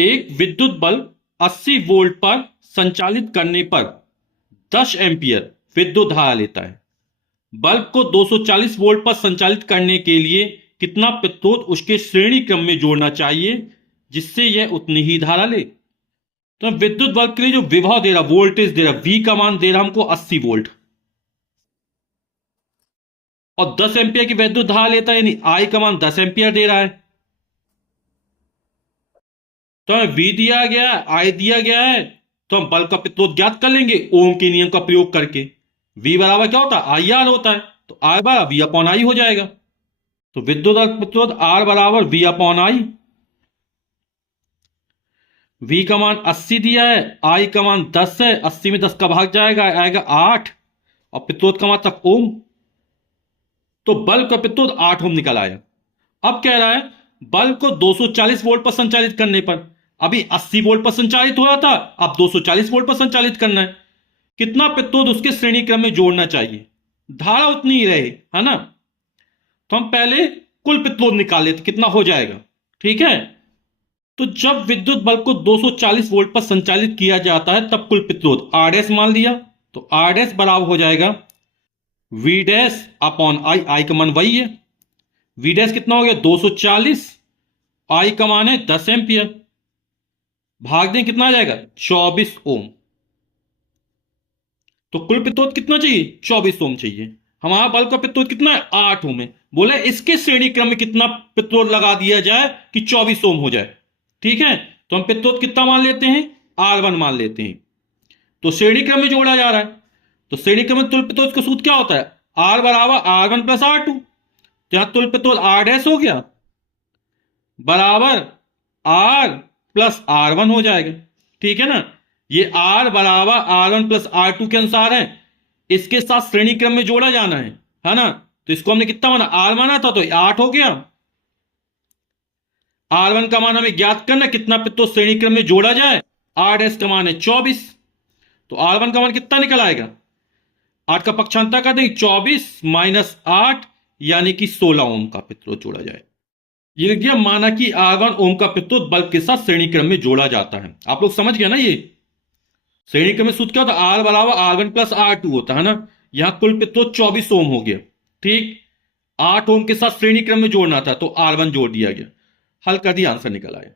एक विद्युत bulb 80 volt पर संचालित करने पर 10 एम्पियर विद्युत धारा लेता है। बल्ब को 240 वोल्ट पर संचालित करने के लिए कितना प्रतिरोध उसके श्रेणी क्रम में जोड़ना चाहिए जिससे यह उतनी ही धारा ले। तो विद्युत बल्ब के लिए जो विभव दे रहा, वोल्टेज दे रहा, V का मान दे रहा हमको 80 वोल्ट और 10 एम्पियर की विद्युत धारा लेता है, यानी I का मान 10 एम्पियर दे रहा है। तो हमें V दिया गया है, I दिया गया है, तो हम बल्ब का प्रतिरोध ज्ञात कर लेंगे ओम के नियम का प्रयोग करके। V बराबर क्या होता है, IR होता है, तो R बराबर V अपॉन I हो जाएगा। तो विद्युत प्रतिरोध R बराबर V अपॉन I। V का मान 80 दिया है, I का मान 10 है, 80 में 10 का भाग जाएगा, आएगा 8 और प्रतिरोध का मात्रक ओम। तो बल्ब का प्रतिरोध 8 ओम निकल आया। अब कह रहा है बल्ब को 240 वोल्ट पर संचालित करने पर, अभी 80 वोल्ट पर संचालित हो रहा था, अब 240 वोल्ट पर संचालित करना है, कितना प्रतिरोध उसके श्रेणी क्रम में जोड़ना चाहिए, धारा उतनी ही रहे, है ना। तो हम पहले कुल प्रतिरोध निकाल लेते कितना हो जाएगा, ठीक है। तो जब विद्युत बल्ब को 240 वोल्ट पर संचालित किया जाता है तब कुल प्रतिरोध R डैश मान लिया, तो R डैश बराबर हो जाएगा V डैश अपॉन I का मान वही है। V डैश कितना हो गया 240, I का मान है 10 एम्पियर, भाग दें कितना आ जाएगा 24 ओम। तो कुल प्रतिरोध कितना चाहिए 24 ओम चाहिए। हमारा बल्ब का प्रतिरोध कितना है 8 ओम है, बोले इसके श्रेणी क्रम में कितना प्रतिरोध लगा दिया जाए कि 24 ओम हो जाए, ठीक है। तो हम प्रतिरोध कितना मान लेते हैं R1 मान लेते हैं, तो श्रेणी क्रम में जोड़ा जा रहा है, तो श्रेणी क्रम में तुल्य प्रतिरोध का सूत्र क्या होता है R बराबर R1 प्लस R2। तो यहां तुल्य प्रतिरोध R डैश हो गया बराबर R प्लस R1 हो जाएगा, ठीक है ना। ये R बराबर R1 प्लस R2 के अनुसार है, इसके साथ श्रेणी क्रम में जोड़ा जाना है ना। तो इसको हमने कितना माना R माना था, तो 8 हो गया। R1 का मान हमें ज्ञात करना, कितना प्रतिरोध श्रेणी क्रम में जोड़ा जाए, R डैश का मान है 24, तो R1 का मान कितना निकल आएगा, 8 का पक्षांतर कर देंगे 24 माइनस 8 यानी कि 16 ओम का प्रतिरोध जोड़ा जाए। ये लिख दिया, माना कि R1 ओम का प्रतिरोध बल्ब के साथ श्रेणी क्रम में जोड़ा जाता है। आप लोग समझ गए ना, ये श्रेणी क्रम में सूत्र क्या होता है R बराबर R1 प्लस R2 होता है ना। यहां कुल प्रतिरोध 24 ओम हो गया, ठीक, 8 ओम के साथ श्रेणी क्रम में जोड़ना था तो R1 जोड़ दिया गया, हल कर दिया, आंसर निकल आया।